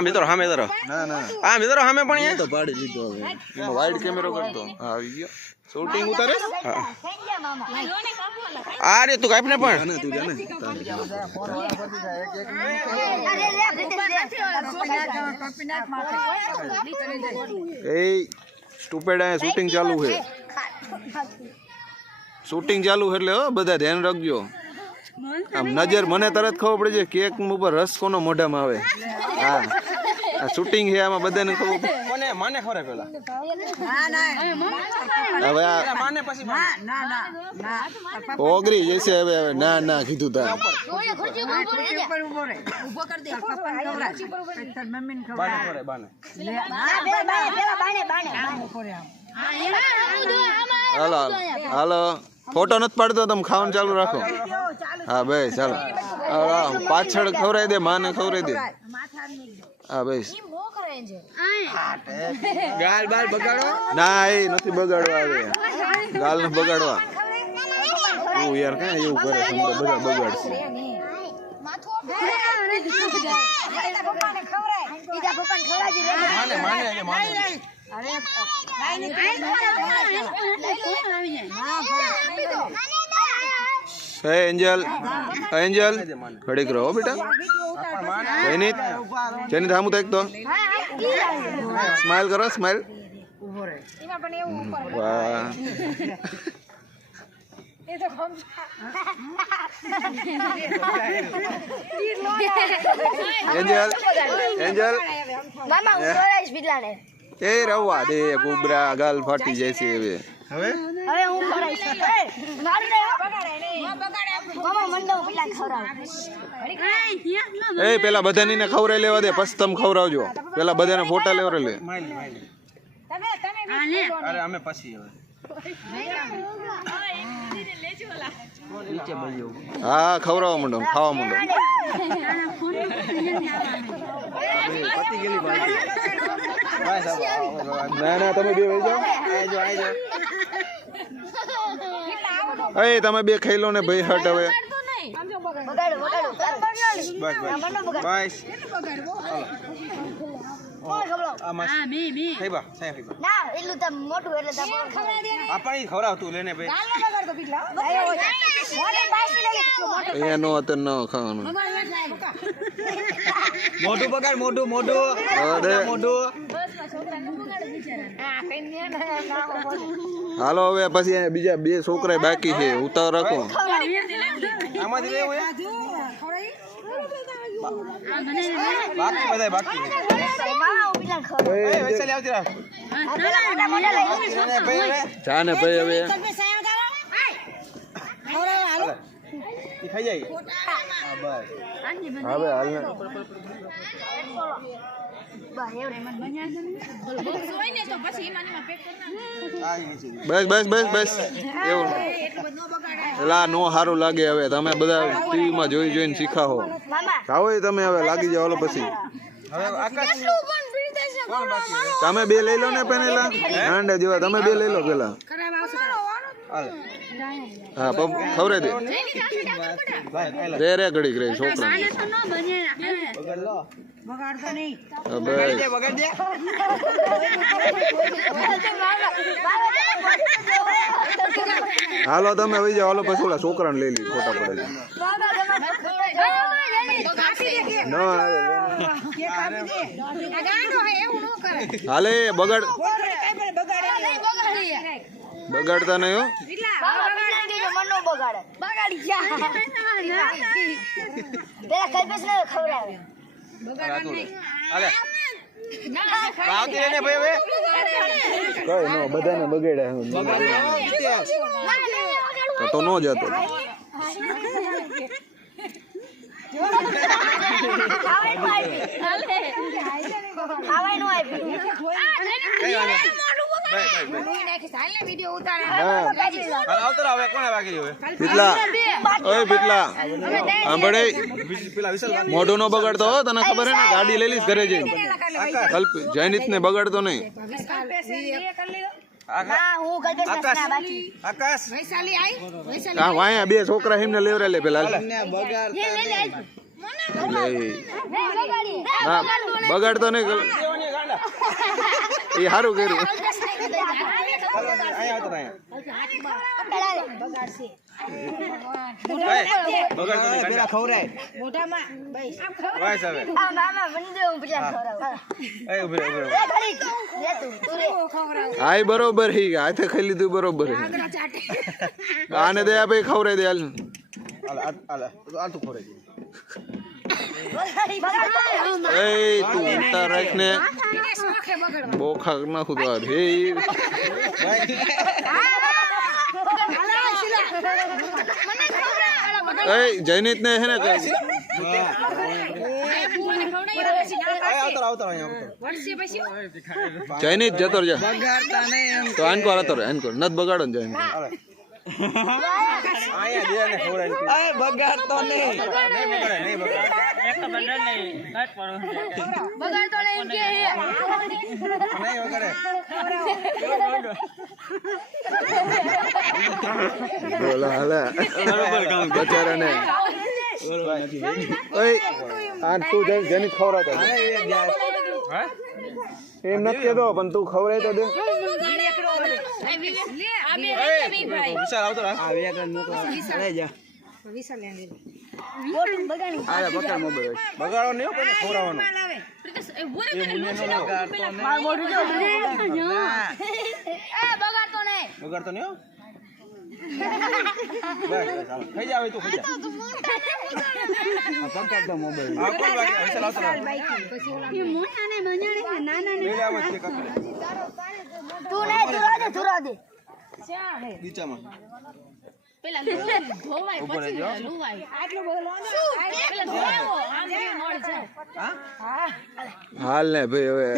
મિત્રો સામે ધરો હા મિત્રો સામે પણ તો પાડી લીધો હવે એનો વાઇડ કેમેરો કરતો આવી ગયો શૂટિંગ ઉતારે આ રે તું કાપને પણ તું જાને એ સ્ટુપિડ આ શૂટિંગ ચાલુ છે શૂટિંગ ચાલુ એટલે હો બધા ધ્યાન રાખજો આમ નજર મને તરત ખબર પડી જાય કેક ઉપર રસ કોનો મોઢામાં આવે હા આ શૂટિંગ છે આમાં બધાને ખબર કોને માને ખરે પેલા હવે માને પછી ઓગરી જશે હવે ના ના કીધું તા હાલો હાલો ફોટો નથી પાડતો તમે ખાવાનું ચાલુ રાખો હા ભાઈ ચાલો પાછળ ખવડાવી દે માને ખવડાવી દે હા ભાઈ ગાલ બાલ બગાડો ના એ નથી બગાડવા આવે ગાલ ને બગાડવા તું યાર કઈ એવું કરે બધા બગાડશે एंजल एंजल खड़ी करो बेटा जैनित जैनित हम देख तो स्माइल करो स्माइल वाह एंजल एंजल ए रवा दे बुबरा गाल फाटी जैसी है હવે હવે હું કરાઈશ મારી દે મામા મંડો પેલા ખવરાવ એ પેલા બધાની ને ખવરાઈ લેવા દે પછી તમે ખવરાવજો પેલા બધાને ફોટા લેવરે લે તમે અરે અમે પછી હવે હા ખવરાવા મંડો ખાવા મંડો ના ના તમે બે વઈ જાઓ એ તમે બે ખાઈ લો ને ભાઈ હટ હવે બસ મોઢું બગાડ મોઢું મોઢું મોઢું હાલો હવે પછી બીજા બે છોકરા બાકી છે ઉતાર રાખો બાકી બધા બાકી ચા ને ભાઈ હવે ખાઈ જાય હવે હાલ બસ બસ બસ બસ એવું એલા નો સારું લાગે હવે તમે બધા ટીવી માં જોઈ જોઈને શીખાવો ખાવો તમે હવે લાગી જાવ હાલો પછી તમે બે લઈ લો ને પેલા હાંડા જેવા તમે બે લઈ લો પેલા હા ખવરે દે રે રે ઘડી રે છોકરા બગાડતો નહીં બગાડ દે બગાડ દે હાલો તમે વઈ જાઓ હાલો પછી ઓલા છોકરાને લઈ લી ફોટા પડે હાલે બગાડ બગાડતા નહીં હો બધાને બગાડ્યા તો નો જતો મોઢું નો બગાડતો હો તને ખબર હે ને ગાડી લઈ લઈશ ઘરે જઈને જયનીત ને બગાડતો નહીં હા વાયા બે છોકરા એમને લેવરા લે પેલા બગાડતો નહીં એ સારું કર્યું હા બરોબર હાથે ખાઈ લીધું બરોબર આને દે આપે ખવરાઈ દે હાલ તું ઉતાર રાખ ને બોખા નાખું તો હે જયનીત ને હે ને જયનીત જતો જા તો આનકોર હતો આનકોર નત બગાડો ને જયનીત બગાડતો નહીં બચારાને જેની ખવડાવતો એમ નથી કેતો પણ તું ખવડાય તો દે બગાડો નહીં ખવડાવવાનો બગાડતો નહીં ખાઈ જાવ તું ખાઈ જા મોબાઈલ હાલ ને ભાઈ હવે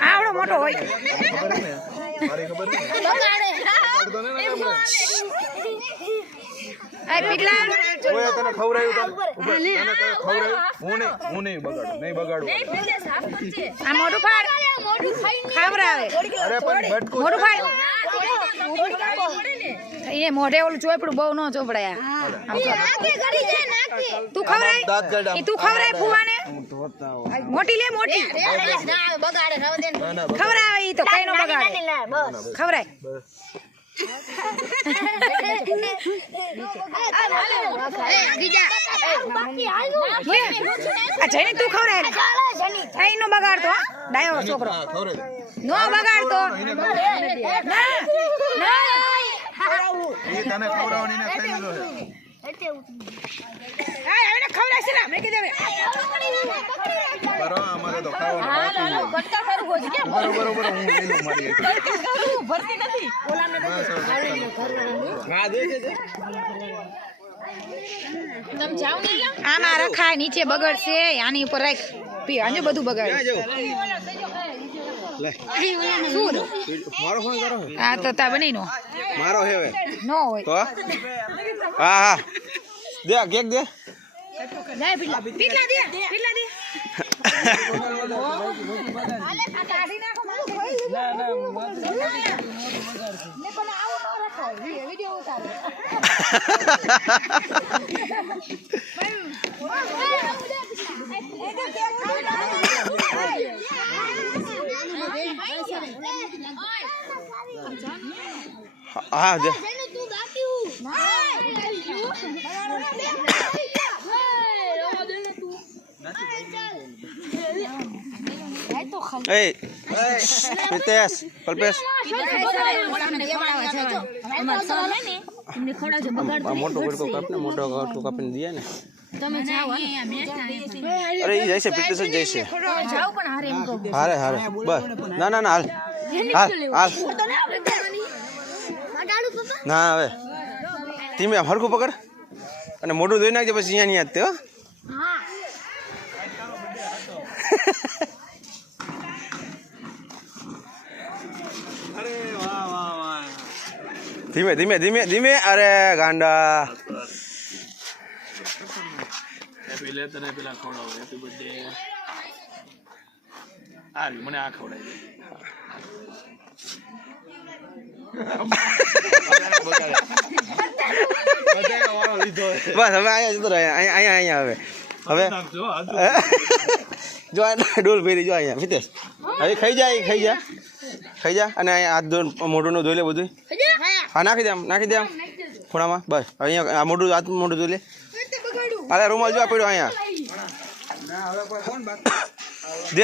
આવડો મોટો હોય તને ખવડાયું હું નહીં બગાડું નહીં બગાડું આ મોટું ફાડ ખવડાવે અરે પણ બટકું મોટું ફાડ એ મોઢે ઓલું ચોપડું બહુ ન ચોપડાય તું ખવડાય તું ખવડાય ફુવાને મોટી લે મોટી ખવડાવે ઈ તો કઈ નો બગાડે ખવડાય જઈને તું ખવડાય નો બગાડતો ડાયો છોકરો નો બગાડતો તને ખવડાવવાની ને ખાઈ લીધો આમાં રખાય નીચે બગડશે આની ઉપર રાખ પી આને બધું બગાડ હા તો તા બની નો મારો હે નો હોય તો હા હા દે કેક દે ના પીટલા દે પીટલા દે આલે કાઢી નાખો ના ના ને પણ આવો ન રખાય વિડિયો ઉતારો હા દે Hey, Prites. કલ્પેશ મોટો ગટકો કાપને મોટો ગટકો કાપીને દે ને અરે એ જાય છે પ્રીતેશ જ જાય છે હારે હારે બસ ના ના ના હાલ હાલ હાલ ના હવે ધીમે હરખું પકડ અને મોઢું ધોઈ નાખજે પછી અહીંયા નહીં તે હો ધીમે ધીમે ધીમે ધીમે અરે ગાંડા હેપી લે તને પેલા ખવડાવ હેપી બર્થડે આ મને આ ખવડાવી બસ હવે અહીંયા જતો રહે અહીંયા અહીંયા હવે જો ડોલ ફેરી જો અહીંયા મિતેશ હવે ખાઈ જા અને અહીંયા હાથ ધોઈને મોઢું ધોઈ લે બધું હા નાખી દે આમ ખૂણામાં બસ અહીંયા આ મોઢું હાથ મોઢું ધોઈ લે અરે રૂમાલ જો પડ્યો અહીંયા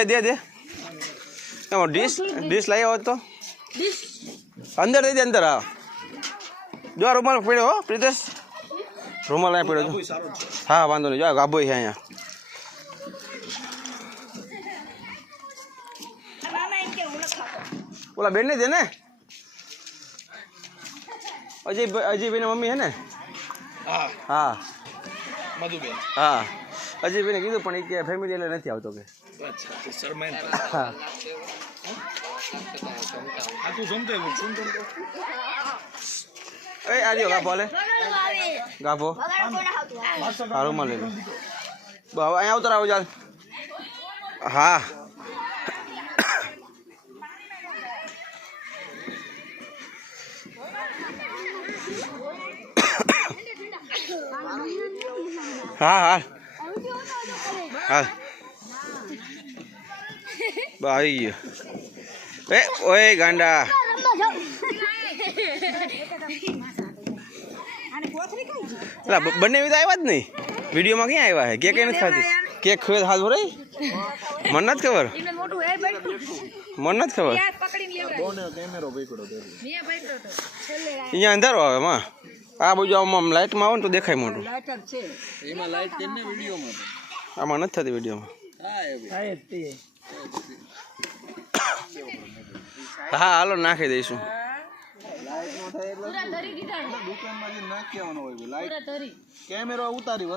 દે એમાં ડીશ લાવ્યો હોત તો અંદર દઈ દે અંદર હા જો રૂમાલ પડ્યો હો પ્રીતેશ રૂમાલ અહીંયા પડ્યો હા વાંધો નહીં જો ગાભો છે અહીંયા ઓલા બેન ને દે ને અજયભાઈ મમ્મી હે ને હા મધુબેન હા અજયભાઈને કીધું પણ એ કે ફેમિલી એટલે નથી આવતો કે હા તું જમતો એ આજો ગાભો લે ગાભો સારું માં લઈ લો અહીંયા ઉતર આવો ચાલ હા હા હા હાલ આવી ગયો એ ઓય ગાંડા બંને વિધ આવ્યા જ નહીં વિડીયોમાં ક્યાં આવ્યા હે કેક નથી ખાધી કેક ખોય હાથ ભરાય મને નથી ખબર અહીંયા અંધારો આવે માં આ બાજુ આમ લાઇટમાં આવે ને તો દેખાય મોટું આમાં નથી થતી વિડીયોમાં હા હાલો નાખી દઈશું કેમેરો ઉતારી